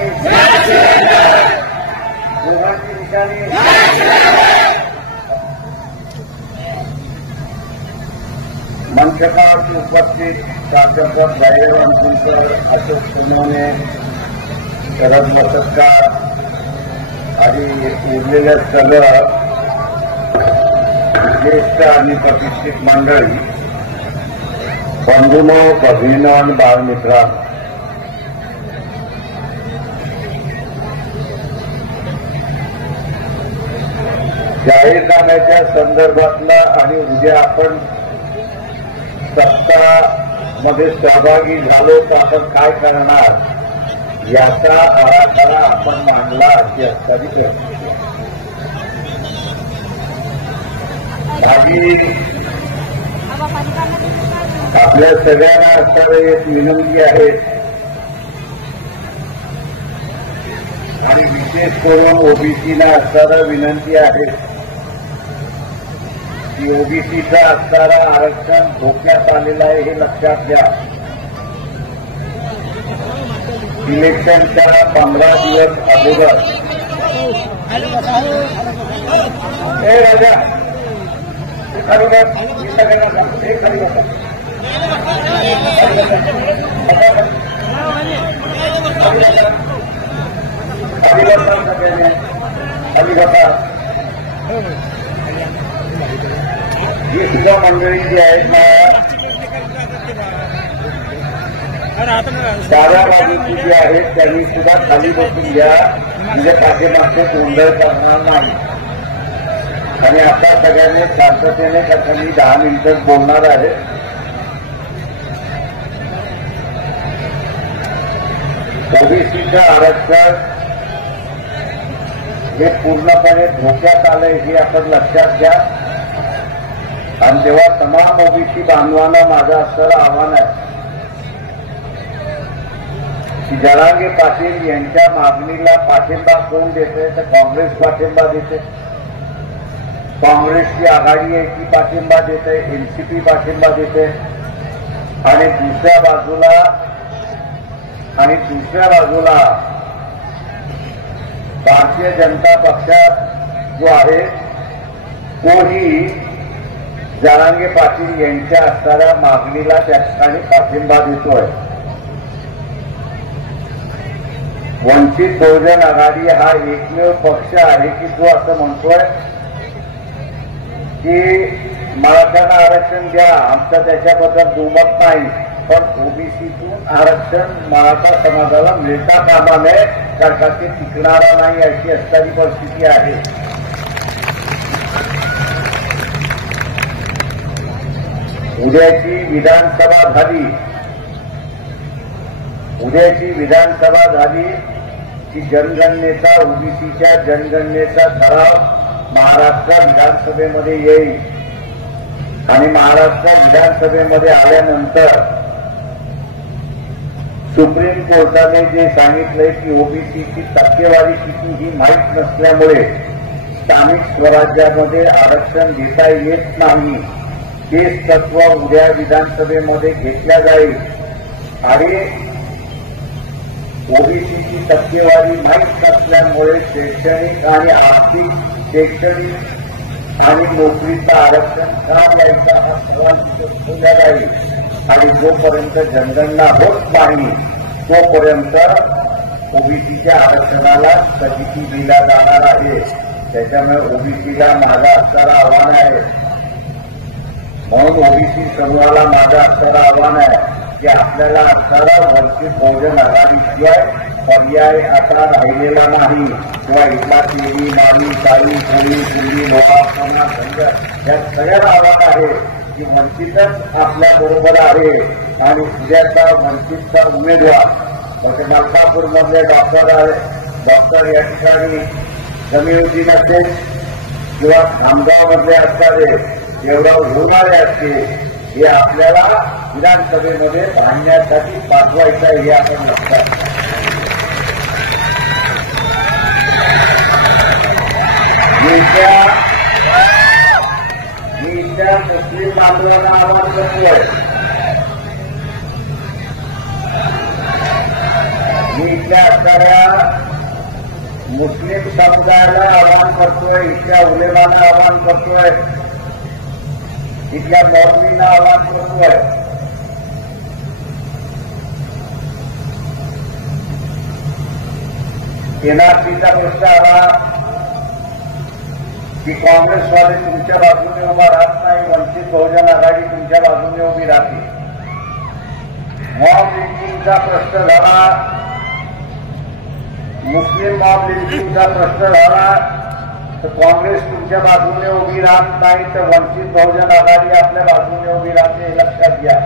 निशाणी दोघांची निशाणी मंचकावर उपस्थित शासक धैर्यवंतकर अशोक सोनवणे शरद वसतकार आणि उरलेल्या सगळं ज्येष्ठ आणि प्रतिष्ठित मंडळी बंधूनो भगिनी आणि बाळमित्रा जाहीरनाम्याच्या संदर्भातला आणि उद्या आपण सत्तामध्ये सहभागी झालो तर आपण काय करणार याचा आराखडा आपण मांडला अशी असताना माझी आपल्या सगळ्यांना असणारी एक विनंती आहे आणि विशेष करून ओबीसीला असणारा विनंती आहे की ओबीसीचं असणारं आरक्षण धोक्यात आलेलं आहे हे लक्षात घ्या. इलेक्शनच्या 15 दिवस अगोदर हे राजा ही सुद्धा मंडळी जी आहेत ना चारा बाजूची जी आहेत त्यांनी सुद्धा खाली बसून घ्या म्हणजे पाठीमागचे गोंधळ करणार नाही. आणि आता सगळ्यांनी शांततेने कसं मी 10 मिनिटं बोलणार आहे. ओबीसीचं आरक्षण हे पूर्णपणे धोक्यात आलंय हे आपण लक्षात घ्या. आणि तेव्हा तमाम ओबीसी बांधवांना माझं असणारं आव्हान आहे की जरांगे पाटील यांच्या मागणीला पाठिंबा कोण देते तर काँग्रेस पाठिंबा देते, काँग्रेसची आघाडी आहे ती पाठिंबा देते, एनसीपी पाठिंबा देते आणि दुसऱ्या बाजूला भारतीय जनता पक्षात जो आहे तोही जरांगे पाटील यांच्या असणाऱ्या मागणीला त्या ठिकाणी पाठिंबा देतोय. वंचित बहुजन आघाडी हा एकमेव पक्ष आहे की जो असं म्हणतोय की मराठ्यांना आरक्षण द्या, आमचं त्याच्याबद्दल दुमत नाही, पण ओबीसीतून आरक्षण मराठा समाजाला मिळता कामा नये कारण का ते टिकणारा नाही अशी असणारी परिस्थिती आहे. उद्याची विधानसभा झाली की जनगणनेचा ओबीसीच्या जनगणनेचा ठराव महाराष्ट्र विधानसभेमध्ये येईल आणि महाराष्ट्र विधानसभेमध्ये आल्यानंतर सुप्रीम कोर्टाने जे सांगितलंय की ओबीसीची टक्केवारी किती ही माहीत नसल्यामुळे स्थानिक स्वराज्यामध्ये आरक्षण घेता येत नाही. तेच तत्व उद्या विधानसभेमध्ये घेतल्या जाईल आणि ओबीसीची टक्केवारी माहीत नसल्यामुळे शैक्षणिक आणि आर्थिक शैक्षणिक आणि नोकरीचं आरक्षण का द्यायचा हा सवाल ठेवला जाईल आणि जोपर्यंत जनगणना होत नाही तोपर्यंत ओबीसीच्या आरक्षणाला स्थगिती दिला जाणार आहे. त्याच्यामुळे ओबीसीला माझं असणारं आव्हान आहे. म्हणून ओबीसी समूहाला माझं असणारं आव्हान आहे की आपल्याला असणारा वंचित बहुजन आघाडीशिवाय पर्याय आता राहिलेला नाही. किंवा इथला केली माळी काळी कोळी कुंडी लोहा सोना संघ या सगळ्यांना आव्हान आहे की वंचितच आपल्याबरोबर आहे आणि उद्याचा वंचितचा उमेदवार म्हणजे मलकापूरमधले डॉक्टर या ठिकाणी जमीउद्दीन असेल किंवा खामगावमधले असणारे देवराव होणारे असतील हे आपल्याला विधानसभेमध्ये भांडण्यासाठी पाठवायचं आहे हे आपण लक्षात मी इथल्या मुस्लिम बांधवांना आवाहन करतोय. मी इथल्या असणाऱ्या मुस्लिम समुदायाला आवाहन करतोय, इथल्या उलेमाला आवाहन करतोय, इथल्या मौलवींना आवाहन करतोय, एनआरसीचा प्रश्न आला की काँग्रेसवाले तुमच्या बाजूने उभा राहत नाही, वंचित बहुजन आघाडी तुमच्या बाजूने उभी राहते. मॉब लिंचिंगचा प्रश्न झाला, मुस्लिम मॉब लिंचिंगचा प्रश्न झाला तर काँग्रेस तुमच्या बाजूने उभी राहत नाही तर वंचित बहुजन आघाडी आपल्या बाजूने उभी राहते, हे लक्षात घ्या.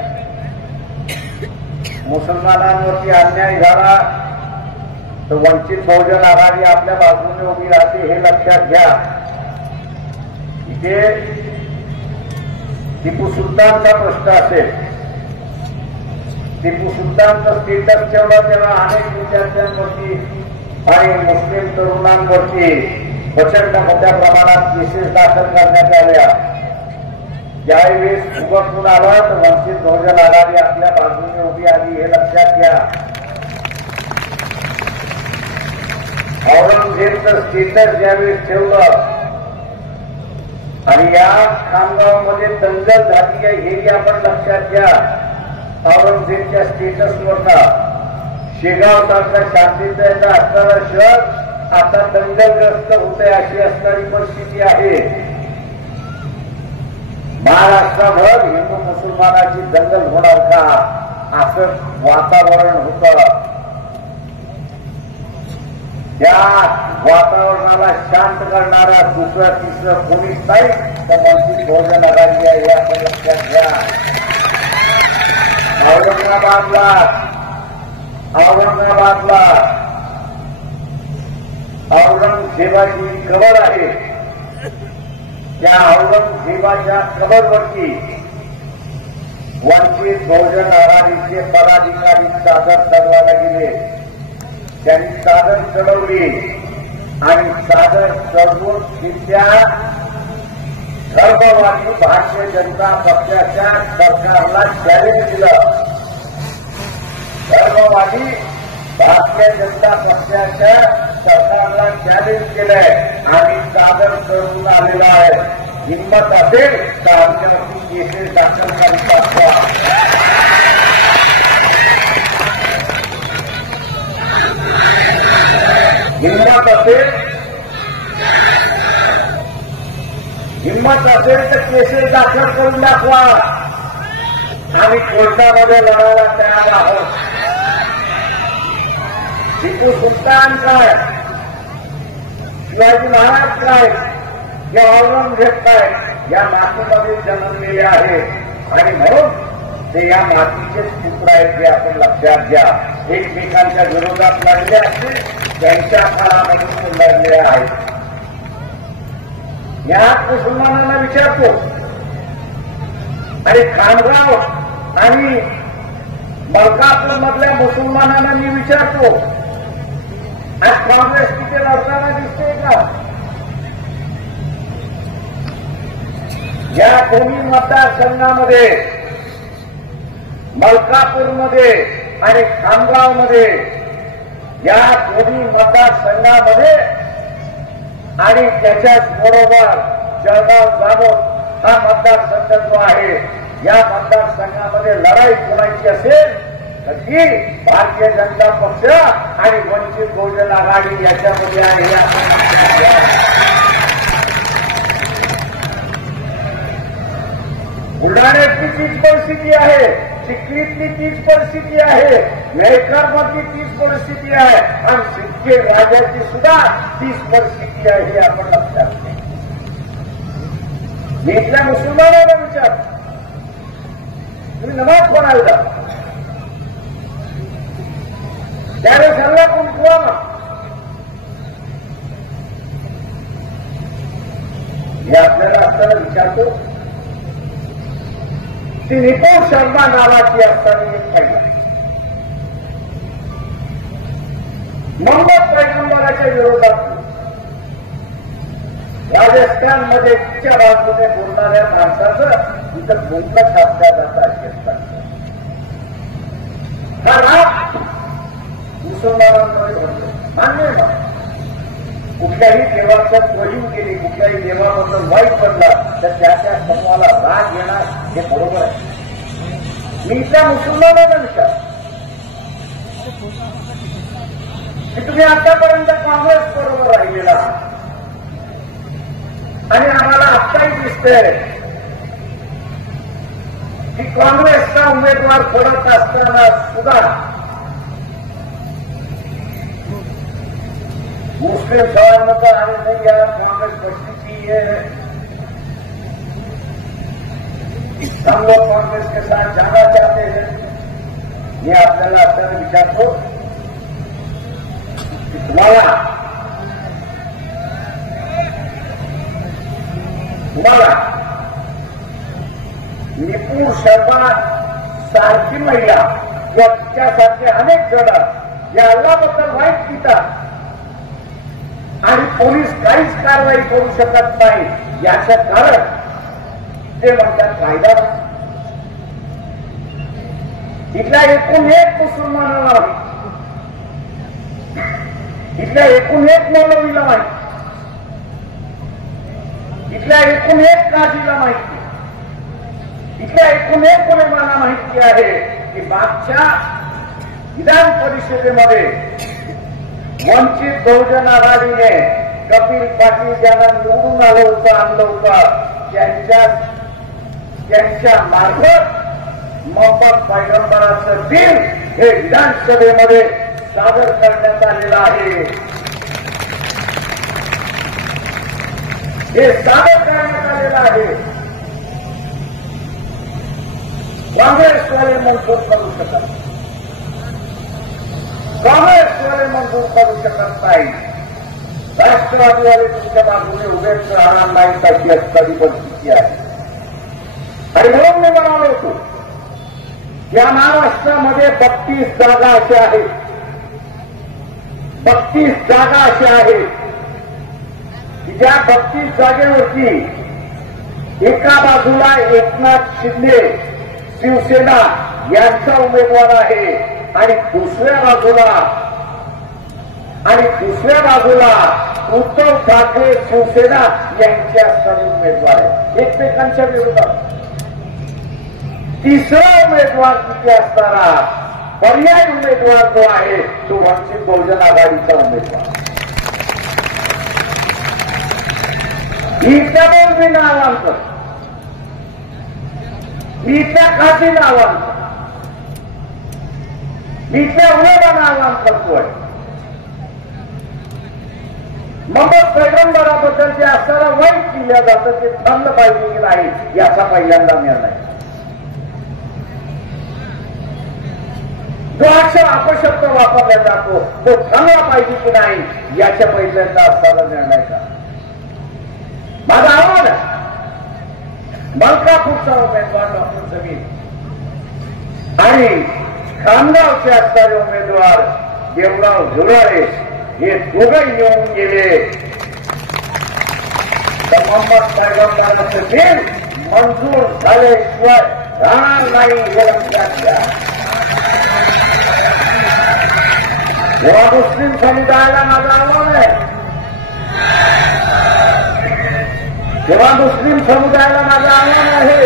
मुसलमानांवरती अन्याय झाला तर वंचित बहुजन आघाडी आपल्या बाजूने उभी राहते, हे लक्षात घ्या. इथे टिपू सुलतानचा प्रश्न असेल, टिपू सुलतानचं स्टेटस ठेवलं तेव्हा अनेक विद्यार्थ्यांवरती आणि मुस्लिम तरुणांवरती प्रचंड मोठ्या प्रमाणात केसेस दाखल करण्यात आल्या. ज्यावेळेस उघडून आला तर वंचित बहुजन आघाडी आपल्या बाजूने उभी आली, हे लक्षात घ्या. औरंगजेबचं स्टेटस ज्यावेळेस ठेवलं आणि या खामगावमध्ये दंगल झाली आहे, हेही आपण लक्षात घ्या. औरंगजेबच्या स्टेटसवरनं शेगाव सारखा शांतीचा असणारा शहर आता दंगलग्रस्त होते, अशी असणारी परिस्थिती आहे. महाराष्ट्राभर हिंदू मुसलमानाची दंगल होणार का, असं वातावरण होतं. त्या वातावरणाला शांत करणारा दुसरं तिसरं कोणीच नाही तर वंचित बहुजन आघाडी आहे, हे आपण लक्षात घ्या. औरंगाबादला औरंगजेबाची कबर आहे. त्या औरंगजेबाच्या कबरवरती वंचित बहुजन आघाडीचे पदाधिकारी चादर चढवायला गेले. त्यांनी चादर चढवली आणि चादर चढवून तिथल्या धर्मवादी भारतीय जनता पक्षाच्या सरकारला चॅलेंज दिलं. धर्मवादी भारतीय जनता पक्षाच्या सरकारला चॅलेंज केलंय आणि चादर चढवून आलेला आहे. हिंमत असेल तर आमच्यावरती केसेस दाखल करतात. हिंमत असेल तर केसेस दाखल करून दाखवा. आम्ही कोर्टामध्ये लढायला तयार आहोत. टिपू सुलतान काय, शिवाजी महाराज काय, या औरंगजेब काय, या मातीमध्ये जन्मलेले आहे आणि म्हणून ते या मातीचेच पुत्र आहेत, हे आपण लक्षात घ्या. एकमेकांच्या विरोधात लढले असतील, त्यांच्या काळामधून लढले आहेत. या मुसलमानांना विचारतो आणि खामगाव आणि मलकापूर मधल्या मुसलमानांना मी विचारतो, आज काँग्रेस तिथे लढताना दिसते का? या दोन्ही मतदारसंघामध्ये मलकापूरमध्ये आणि खामगावमध्ये, या दोन्ही मतदारसंघामध्ये आणि त्याच्याच बरोबर जळगाव जामोद हा मतदारसंघ जो आहे, या मतदारसंघामध्ये लढाई कोणाची असेल तर ती भारतीय जनता पक्ष आणि वंचित बहुजन आघाडी याच्यामध्ये आहे. बुलढाण्यातली तीच परिस्थिती आहे, चिखलीतली तीच परिस्थिती आहे, मेहकरमधली तीच परिस्थिती आहे आणि सिंदखेड राजाची सुद्धा तीच परिस्थिती आहे, हे आपण लक्षात घ्या. मी इथल्या मुसलमानांना विचारतो, तुम्ही नमाज पढायला जा, त्यावेळेस हल्ला कुंकवा मी आपल्याला असताना विचारतो, ती निपुण शर्मा नावाची असताना एक पाहिजे मोहम्मद पैगंबराच्या विरोधात राजस्थानमध्ये तिच्या बाजूने बोलणाऱ्या माणसाचं तिथं भूमकत घातल्या जातात. कारण मुसलमानांमध्ये घडलं मान्य आहे ना. कुठल्याही देवाचं वहीम केली, कुठल्याही देवाबद्दल वाईट बनला तर त्या समूहाला राग येणार हे बरोबर आहे. मी त्या मुसलमानांना विचार की तुम्ही आतापर्यंत काँग्रेस बरोबर राहिलेला आणि आम्हाला आत्ताही दिसतंय की काँग्रेसचा उमेदवार पडत असताना सुद्धा मुस्लिम सवालों का हमें नहीं यार कांग्रेस बचती है, हम लोग कांग्रेस के साथ जाना चाहते हैं. मैं आपल्याला असताना विचारतो की तुम्हाला निपुण शर्मा सारखी महिला किंवा तिच्यासारखे अनेक जण या अल्लाबद्दल वाईट पितात आणि पोलीस काहीच कारवाई करू शकत नाही. याचं कारण ते म्हणतात कायदा. इथल्या एकूण एक मुसलमानाला माहिती, इथल्या एकूण एक मौलवीला माहिती, इथल्या एकूण एक काजीला माहिती, इथल्या एकूण एक उलेमाला माहिती आहे की मागच्या विधान परिषदेमध्ये वंचित बहुजन आघाडीने कपिल पाटील ज्यांना निवडून आणलं होतं त्यांच्या मार्फत मोहम्मद पैगंबराचं बिल हे विधानसभेमध्ये सादर करण्यात आलेलं आहे. हे सादर करण्यात आलेलं आहे. काँग्रेसवाले मंजूर करू शकत, काँग्रेसवाले मंजूर करू शकत नाही. राष्ट्रवादीवाले तुमच्या बाजूने उभेच राहणार नाही त्याची असणारी परिस्थिती आहे. आणि म्हणून मी म्हणालो होतो या महाराष्ट्रामध्ये 32 जागा अशा आहेत, 32 जागा अशा आहेत की ज्या 32 जागेवरती एका बाजूला एकनाथ शिंदे शिवसेना यांचा उमेदवार आहे आणि दुसऱ्या बाजूला उद्धव ठाकरे शिवसेना यांचे असणारे उमेदवार आहे एकमेकांच्या विरोधात. तिसरा उमेदवार तिथे असणारा पर्याय उमेदवार जो आहे तो वंचित बहुजन आघाडीचा उमेदवार. इथं मी आवाहन करतो, मी त्या खातीनं आवाहन करतो, मी त्या उमेदवारांना आवाहन करतोय. मोहम्मद पैगंबराबद्दल जे असणारा वाईट केलं जातं ते थांबलं पाहिजे की नाही याचा पहिल्यांदा निर्णय. जो अक्षर अपशब्द वापरला जातो तो थांबला पाहिजे की नाही याच्या पहिल्यांदा असणारा निर्णय का. माझा आव्हान आहे मलकापूरचा उमेदवार डॉक्टर जमीन आणि खामगावचे असणारे उमेदवार देवराव झुराळे हे दोघंही निवडून गेले तर मोहम्मद पैगंबराचं बिल मंजूर झाल्याशिवाय राहणार नाही हे लक्षात घ्या. जेव्हा मुस्लिम समुदायाला माझं आव्हान आहे, जेव्हा मुस्लिम समुदायाला माझं आव्हान आहे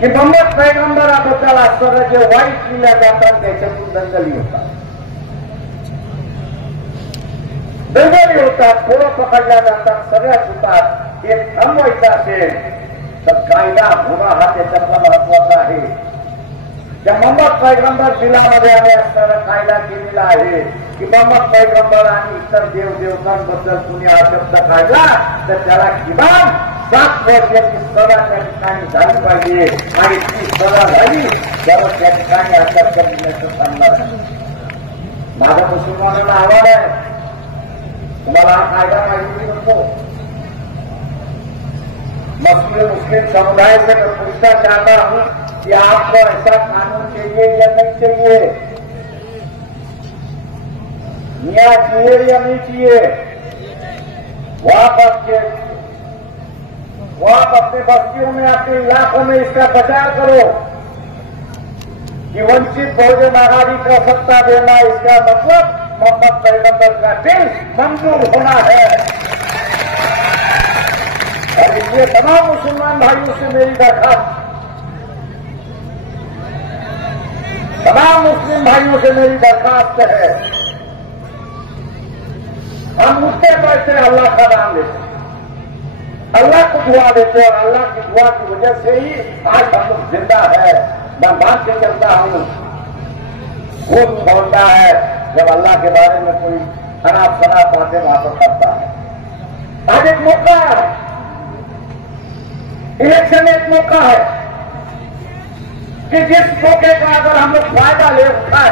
की मोहम्मद पैगंबराबद्दल असणारं जे वाईट केल्या जातात त्याच्यातून दंगली होतात, पोरं पकडल्या जातात, सगळ्याच होतात. हे थांबवायचं असेल तर कायदा होणं हा त्याच्यातला महत्वाचा आहे. त्या मोहम्मद पैगंबर बिलामध्ये आम्ही असणारा कायदा केलेला आहे की मोहम्मद पैगंबर आणि इतर देवदेवतांबद्दल कुणी हा शब्द काढला तर त्याला किमान 7 वर्षाची सजा त्या ठिकाणी झाली पाहिजे आणि ती सजा झाली त्यावर त्या ठिकाणी हत्या करण्याचं सांगणार आहे. माझा मुसलमानांना आव्हान आहे, तुम्हाला हा कायदा माहिती नको. मुस्लिम समुदाय से मैं पूछना चाहता हूं कि आपको ऐसा कानून चाहिए या नहीं चाहिए, मियाँ चाहिए या नहीं चाहिए. वो आप अपने बस्तियों में अपने इलाकों में इसका प्रचार करो कि वंचित बहुजन आघाड़ी का सत्ता देना, इसका मतलब मोहम्मद पैगंबर का दिल मंजूर होना है। और इसलिए तमाम मुसलमान भाइयों से मेरी दरखास्त, तमाम मुस्लिम भाइयों से मेरी दरखास्त है, हम उठते बैठते अल्लाह का नाम लेते, अल्लाह को दुआ देते, और अल्लाह की दुआ की वजह से ही आज हम लोग जिंदा है। मैं मान के चलता हूं, खूब छोड़ता है जब अल्लाह के बारे में कोई खराब खराब बातें वहां पर करता है। आज एक मौका है, इलेक्शन एक मौका है कि जिस मौके का अगर हम लोग फायदा ले उठाए,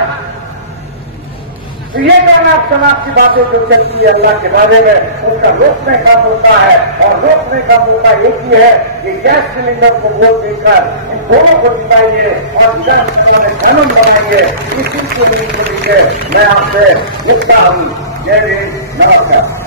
तो ये खराब शराब की बातें जो चलती है अल्लाह के बारे में, उसका रोकने का मौका है। और रोकने का मौका एक ही है कि गैस सिलेंडर को वोट देकर इन दोनों को जिताइए और विधानसभा में कानून बनाइए। इसी को मैं आपसे लिखता हूं। जय हिंद, नमस्कार।